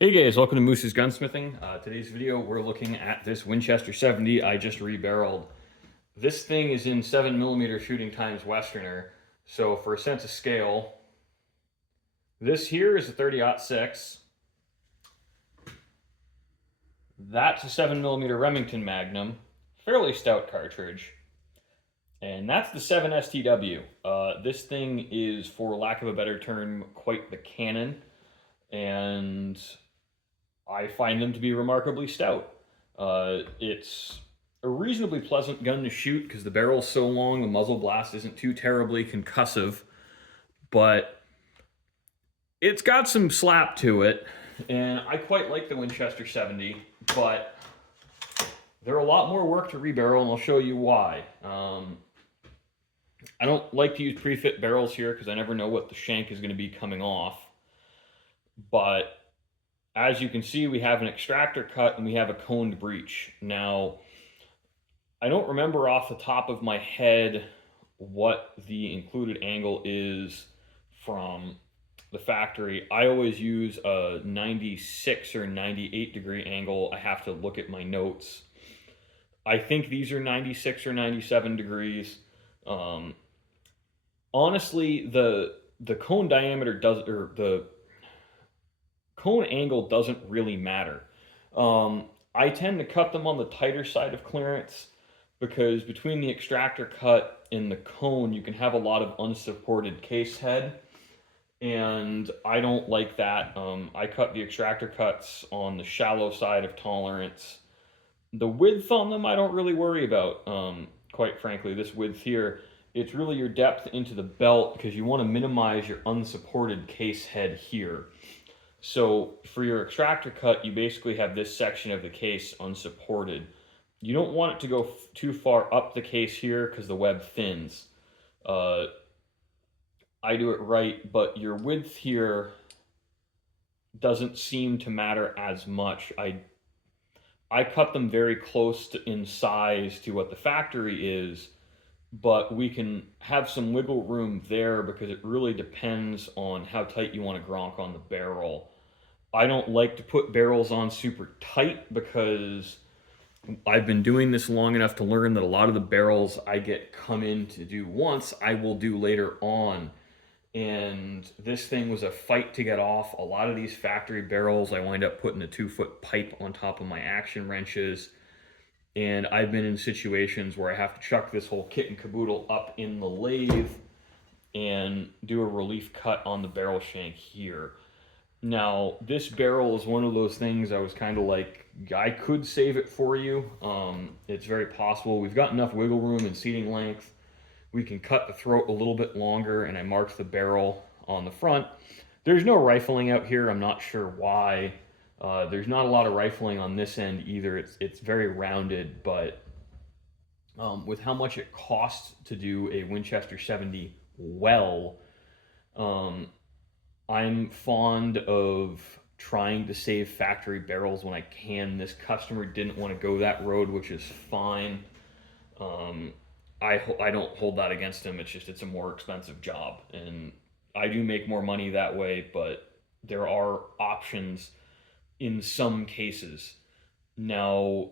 Hey guys, welcome to Moose's Gunsmithing. Today's video, we're looking at this Winchester 70 I just rebarreled. This thing is in 7mm shooting times Westerner, so for a sense of scale, this here is a 30-06. That's a 7mm Remington Magnum, fairly stout cartridge. And that's the 7 STW. This thing is, for lack of a better term, quite the cannon, and I find them to be remarkably stout. It's a reasonably pleasant gun to shoot because the barrel's so long, the muzzle blast isn't too terribly concussive, but it's got some slap to it, and I quite like the Winchester 70, but they're a lot more work to rebarrel, and I'll show you why. I don't like to use pre-fit barrels here because I never know what the shank is going to be coming off, but as you can see, we have an extractor cut and we have a coned breech. Now, I don't remember off the top of my head what the included angle is from the factory. I always use a 96 or 98 degree angle. I have to look at my notes. I think these are 96 or 97 degrees. Honestly, the cone diameter does, or the cone angle doesn't really matter. I tend to cut them on the tighter side of clearance because between the extractor cut and the cone, you can have a lot of unsupported case head, and I don't like that. I cut the extractor cuts on the shallow side of tolerance. The width on them I don't really worry about, quite frankly. This width here, it's really your depth into the belt because you want to minimize your unsupported case head here. So for your extractor cut, you basically have this section of the case unsupported. You don't want it to go too far up the case here because the web thins. I do it right, but your width here doesn't seem to matter as much. I cut them very close in size to what the factory is, but we can have some wiggle room there because it really depends on how tight you want to gronk on the barrel. I don't like to put barrels on super tight because I've been doing this long enough to learn that a lot of the barrels I get come in to do once, I will do later on. And this thing was a fight to get off. A lot of these factory barrels, I wind up putting a 2-foot pipe on top of my action wrenches. And I've been in situations where I have to chuck this whole kit and caboodle up in the lathe and do a relief cut on the barrel shank here. Now, this barrel is one of those things I was kind of like, I could save it for you. It's very possible. We've got enough wiggle room and seating length. We can cut the throat a little bit longer, and I marked the barrel on the front. There's no rifling out here. I'm not sure why. There's not a lot of rifling on this end either. It's very rounded, but with how much it costs to do a Winchester 70 well, I'm fond of trying to save factory barrels when I can. This customer didn't want to go that road, which is fine. I don't hold that against him. It's just it's a more expensive job, and I do make more money that way. But there are options in some cases. Now,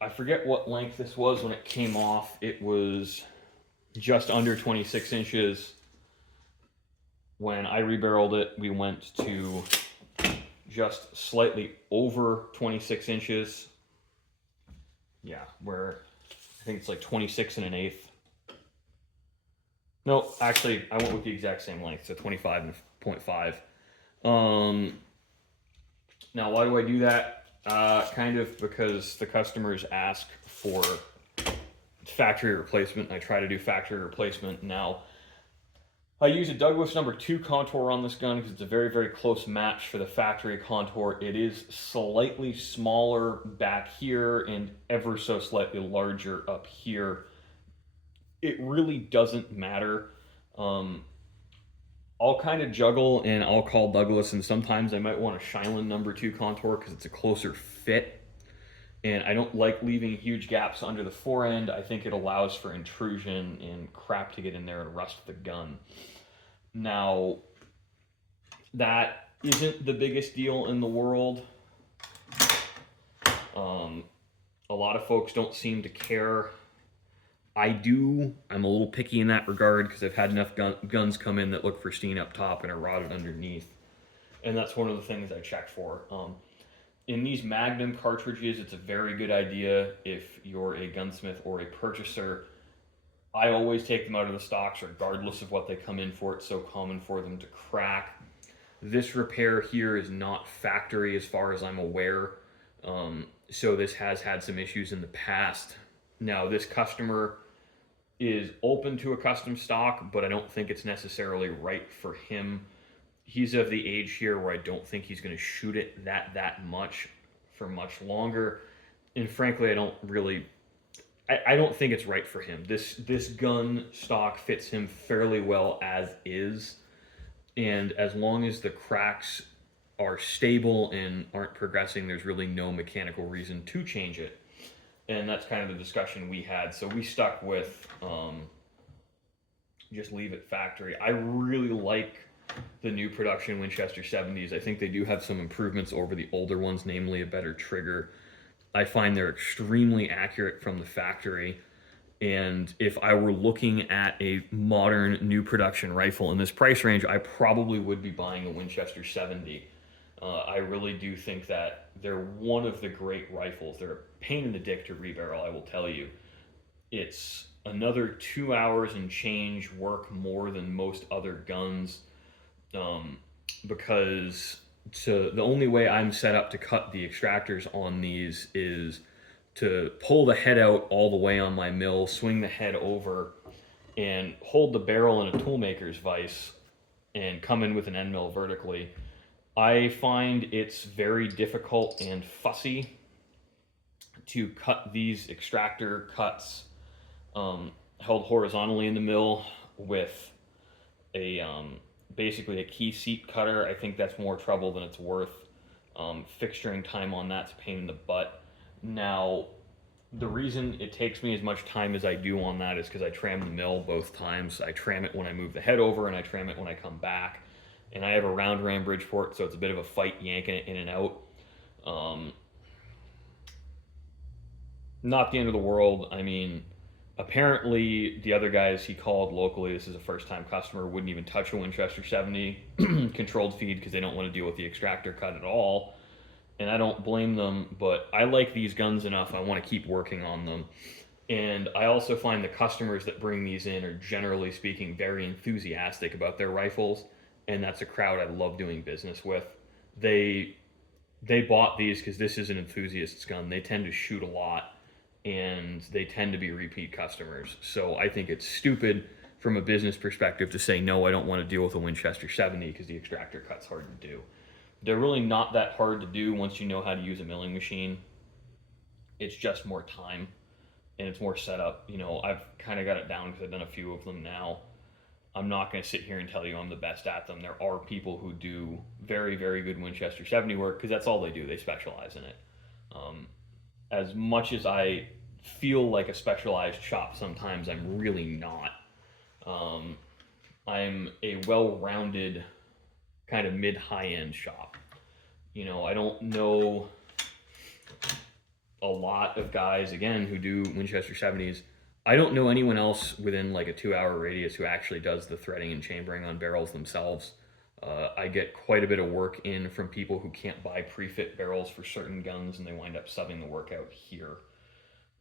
I forget what length this was when it came off. It was just under 26 inches. When I rebarreled it, we went to just slightly over 26 inches. Yeah, where I think it's like 26 and an eighth. No, actually, I went with the exact same length, so 25.5. Now, why do I do that? Kind of because the customers ask for factory replacement. I try to do factory replacement. Now, I use a Douglas number 2 contour on this gun because it's a very, very close match for the factory contour. It is slightly smaller back here and ever so slightly larger up here. It really doesn't matter. I'll kind of juggle and I'll call Douglas, and sometimes I might want a Shineland number 2 contour because it's a closer fit. And I don't like leaving huge gaps under the forend. I think it allows for intrusion and crap to get in there and rust the gun. Now, that isn't the biggest deal in the world. Um, a lot of folks don't seem to care. I do. I'm a little picky in that regard because I've had enough guns come in that look pristine up top and are rotted underneath, and that's one of the things I check for. In these Magnum cartridges, it's a very good idea if you're a gunsmith or a purchaser. I always take them out of the stocks regardless of what they come in for. It's so common for them to crack. This repair here is not factory as far as I'm aware. So this has had some issues in the past. Now, this customer is open to a custom stock, but I don't think it's necessarily right for him. He's of the age here where I don't think he's going to shoot it that much for much longer. And frankly, I don't think it's right for him. This gun stock fits him fairly well as is, and as long as the cracks are stable and aren't progressing, there's really no mechanical reason to change it. And that's kind of the discussion we had. So we stuck with just leave it factory. I really like the new production Winchester 70s. I think they do have some improvements over the older ones, namely a better trigger. I find they're extremely accurate from the factory. And if I were looking at a modern new production rifle in this price range, I probably would be buying a Winchester 70. I really do think that they're one of the great rifles. They're a pain in the dick to rebarrel, I will tell you. It's another 2 hours and change work more than most other guns, um, because the only way I'm set up to cut the extractors on these is to pull the head out all the way on my mill, swing the head over, and hold the barrel in a toolmaker's vise and come in with an end mill vertically. I find it's very difficult and fussy to cut these extractor cuts held horizontally in the mill with a basically a key seat cutter. I think that's more trouble than it's worth. Fixturing time on that's a pain in the butt. Now, the reason it takes me as much time as I do on that is because I tram the mill both times. I tram it when I move the head over, and I tram it when I come back. And I have a round ram Bridgeport, so it's a bit of a fight yanking it in and out. Um, Not the end of the world. I mean, apparently the other guys he called locally, this is a first time customer, wouldn't even touch a Winchester 70 controlled feed because they don't want to deal with the extractor cut at all. And I don't blame them, but I like these guns enough. I want to keep working on them. And I also find the customers that bring these in are generally speaking very enthusiastic about their rifles, and that's a crowd I love doing business with. They they bought these because this is an enthusiast's gun. They tend to shoot a lot, and they tend to be repeat customers. So I think it's stupid from a business perspective to say no. I don't want to deal with a Winchester 70 because the extractor cut's hard to do. They're really not that hard to do once you know how to use a milling machine. It's just more time and it's more setup. I've kind of got it down because I've done a few of them now. I'm not going to sit here and tell you I'm the best at them. There are people who do very, very good Winchester 70 work because that's all they do. They specialize in it. Um, as much as I feel like a specialized shop, sometimes I'm really not. Um, I'm a well rounded kind of mid high end shop. I don't know a lot of guys again who do Winchester 70s. I don't know anyone else within like a 2 hour radius who actually does the threading and chambering on barrels themselves. I get quite a bit of work in from people who can't buy pre-fit barrels for certain guns and they wind up subbing the work out here.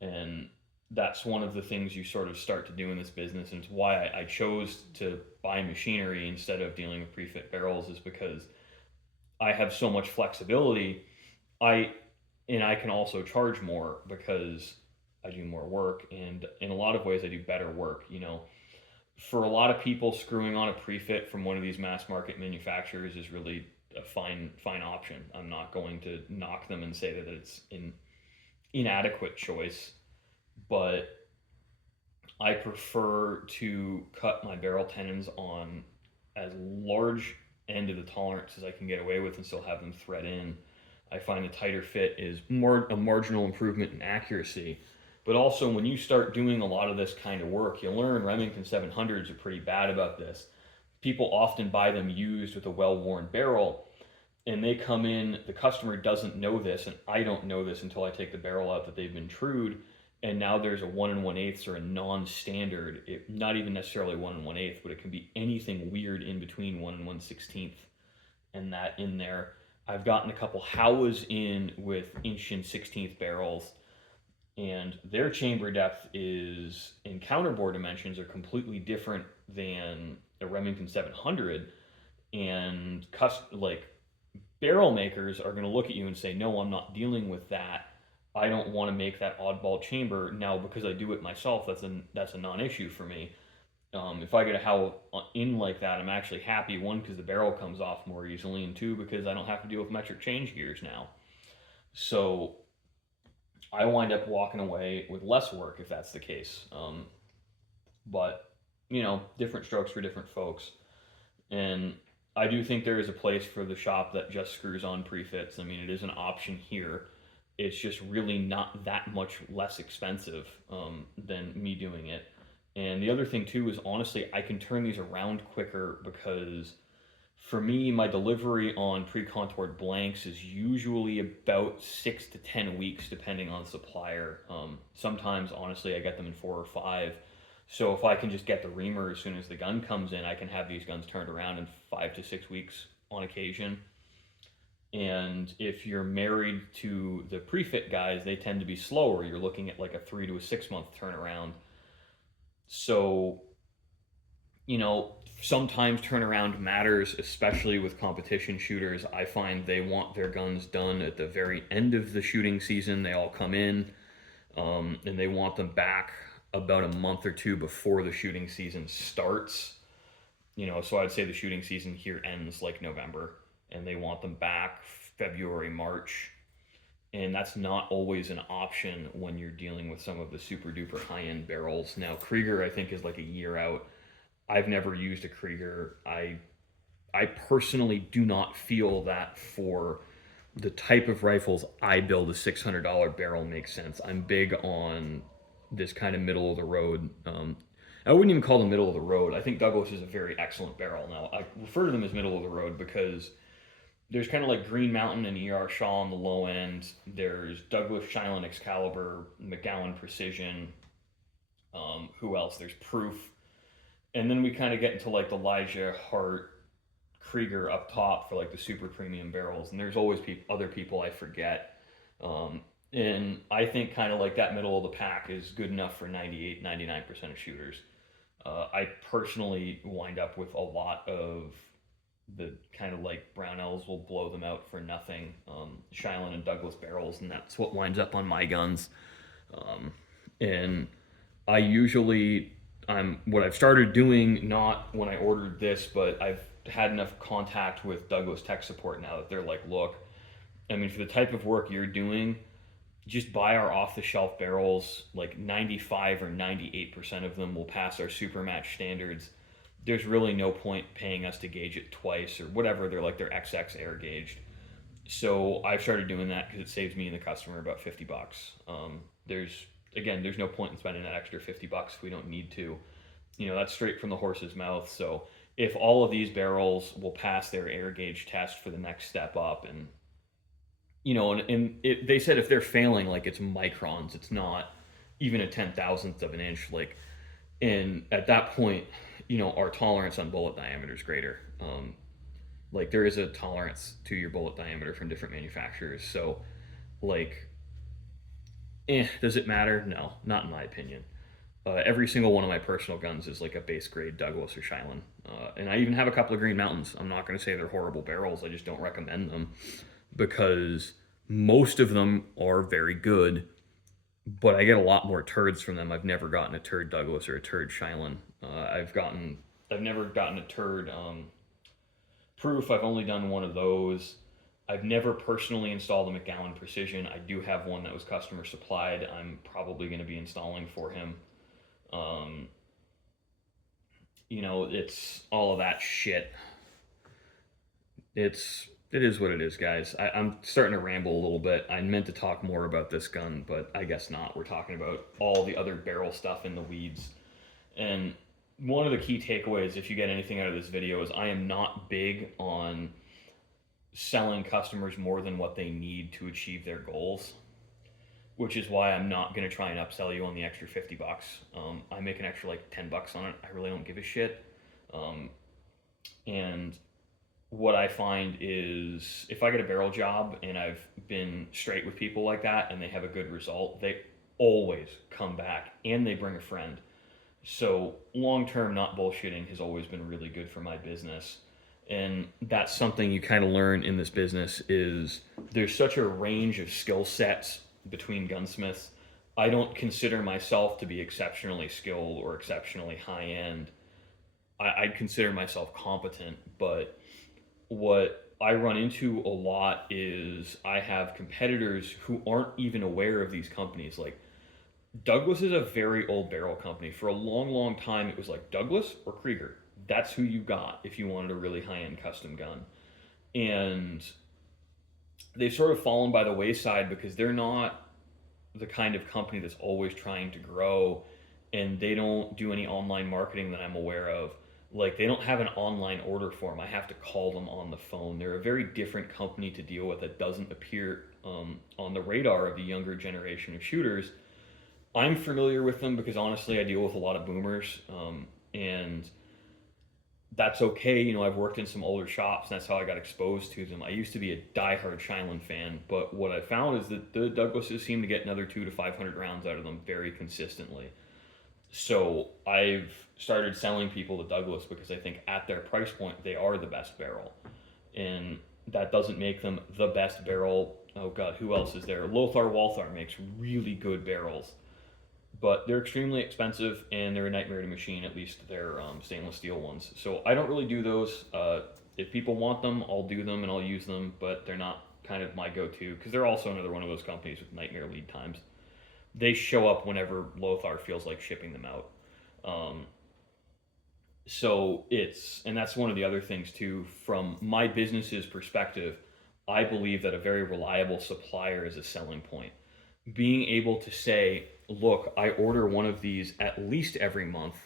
And that's one of the things you sort of start to do in this business, and it's why I chose to buy machinery instead of dealing with pre-fit barrels, is because I have so much flexibility. I and I can also charge more because I do more work, and in a lot of ways I do better work. For a lot of people, screwing on a pre-fit from one of these mass market manufacturers is really a fine option. I'm not going to knock them and say that it's an inadequate choice, but I prefer to cut my barrel tenons on as large end of the tolerance as I can get away with and still have them thread in. I find a tighter fit is more a marginal improvement in accuracy. But also, when you start doing a lot of this kind of work, you learn Remington 700s are pretty bad about this. People often buy them used with a well worn barrel, and they come in, the customer doesn't know this, and I don't know this until I take the barrel out that they've been trued, and now there's a 1 1/8 or a non-standard, not even necessarily 1 1/8, but it can be anything weird in between 1 1/16 and that in there. I've gotten a couple Howas in with inch and 16th barrels, and their chamber depth is in counterbore dimensions are completely different than a Remington 700, and like barrel makers are going to look at you and say, no, I'm not dealing with that. I don't want to make that oddball chamber. Now, because I do it myself, that's a non-issue for me. If I get a Howe in like that, I'm actually happy. One, because the barrel comes off more easily, and two, because I don't have to deal with metric change gears now. So I wind up walking away with less work if that's the case. But different strokes for different folks. And I do think there is a place for the shop that just screws on prefits. I mean, it is an option here. It's just really not that much less expensive than me doing it. And the other thing too is honestly, I can turn these around quicker because for me, my delivery on pre-contoured blanks is usually about 6 to 10 weeks, depending on the supplier. Sometimes, honestly, I get them in 4 or 5. So if I can just get the reamer as soon as the gun comes in, I can have these guns turned around in 5 to 6 weeks on occasion. And if you're married to the prefit guys, they tend to be slower. You're looking at like a 3 to 6 month turnaround. So, sometimes turnaround matters, especially with competition shooters. I find they want their guns done at the very end of the shooting season. They all come in, and they want them back about a month or two before the shooting season starts. So I'd say the shooting season here ends like November, and they want them back February, March. And that's not always an option when you're dealing with some of the super duper high end barrels. Now, Krieger, I think, is like a year out. I've never used a Krieger. I personally do not feel that for the type of rifles I build, a $600 barrel makes sense. I'm big on this kind of middle of the road. I wouldn't even call them middle of the road. I think Douglas is a very excellent barrel. Now, I refer to them as middle of the road because there's kind of like Green Mountain and ER Shaw on the low end. There's Douglas, Shiloh, Excalibur, McGowan Precision. Who else? There's Proof. And then we kind of get into like the Elijah Hart Krieger up top for like the super premium barrels. And there's always other people I forget. And I think kind of like that middle of the pack is good enough for 98, 99% of shooters. I personally wind up with a lot of the kind of like Brownells will blow them out for nothing. Shiloh and Douglas barrels, and that's what winds up on my guns. And I usually, what I've started doing, not when I ordered this, but I've had enough contact with Douglas tech support now that they're like, look, I mean, for the type of work you're doing, just buy our off-the-shelf barrels. Like 95 or 98% of them will pass our super match standards. There's really no point paying us to gauge it twice or whatever. They're like they're XX air gauged. So I've started doing that because it saves me and the customer about $50. There's no point in spending that extra $50 if we don't need to. That's straight from the horse's mouth. So if all of these barrels will pass their air gauge test for the next step up, and they said if they're failing, like it's microns, it's not even a 10,000th of an inch, like, and at that point, our tolerance on bullet diameter is greater. Like there is a tolerance to your bullet diameter from different manufacturers. So, like, does it matter? No, not in my opinion. Every single one of my personal guns is like a base grade Douglas or Shiloh. And I even have a couple of Green Mountains. I'm not going to say they're horrible barrels. I just don't recommend them because most of them are very good, but I get a lot more turds from them. I've never gotten a turd Douglas or a turd Shiloh. I've never gotten a turd Proof. I've only done one of those. I've never personally installed a McGowan Precision. I do have one that was customer supplied. I'm probably going to be installing for him. It's all of that shit. It is what it is, guys. I'm starting to ramble a little bit. I meant to talk more about this gun, but I guess not. We're talking about all the other barrel stuff in the weeds. And one of the key takeaways, if you get anything out of this video, is I am not big on selling customers more than what they need to achieve their goals, which is why I'm not going to try and upsell you on the extra $50. I make an extra like $10 on it. I really don't give a shit. Um, and what I find is if I get a barrel job and I've been straight with people like that and they have a good result, they always come back and they bring a friend. So long term, not bullshitting has always been really good for my business. And that's something you kind of learn in this business is there's such a range of skill sets between gunsmiths. I don't consider myself to be exceptionally skilled or exceptionally high end. I'd consider myself competent, but what I run into a lot is I have competitors who aren't even aware of these companies. Like Douglas is a very old barrel company. For a long, long time, it was like Douglas or Krieger. That's who you got if you wanted a really high end custom gun. And they've sort of fallen by the wayside because they're not the kind of company that's always trying to grow, and they don't do any online marketing that I'm aware of. Like they don't have an online order form. I have to call them on the phone. They're a very different company to deal with that doesn't appear on the radar of the younger generation of shooters. I'm familiar with them because honestly, I deal with a lot of boomers, and that's okay. You know, I've worked in some older shops, and that's how I got exposed to them. I used to be a diehard Shineland fan, but what I found is that the Douglases seem to get another 200 to 500 rounds out of them very consistently. So I've started selling people the Douglas because I think at their price point they are the best barrel, and that doesn't make them the best barrel. Oh God, who else is there? Lothar Walther makes really good barrels, but they're extremely expensive and they're a nightmare to machine. At least they're stainless steel ones. So I don't really do those. If people want them, I'll do them and I'll use them, but they're not kind of my go-to because they're also another one of those companies with nightmare lead times. They show up whenever Lothar feels like shipping them out. Um, so it's, and that's one of the other things too, from my business's perspective, I believe that a very reliable supplier is a selling point. Being able to say, look, I order one of these at least every month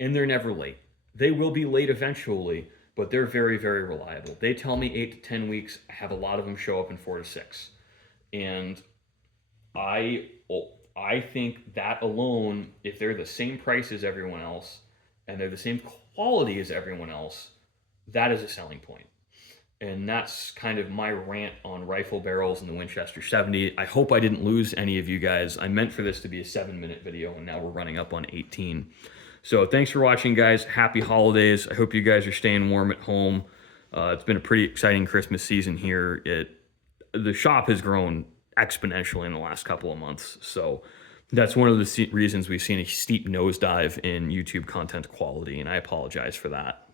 and they're never late. They will be late eventually, but they're very, very reliable. They tell me 8 to 10 weeks. I have a lot of them show up in 4 to 6. And I I think that alone, if they're the same price as everyone else and they're the same quality as everyone else, that is a selling point. And that's kind of my rant on rifle barrels and the Winchester 70. I hope I didn't lose any of you guys. I meant for this to be a 7-minute video, and now we're running up on 18. So thanks for watching, guys. Happy holidays. I hope you guys are staying warm at home. It's been a pretty exciting Christmas season here. The shop has grown exponentially in the last couple of months. So that's one of the reasons we've seen a steep nosedive in YouTube content quality, and I apologize for that.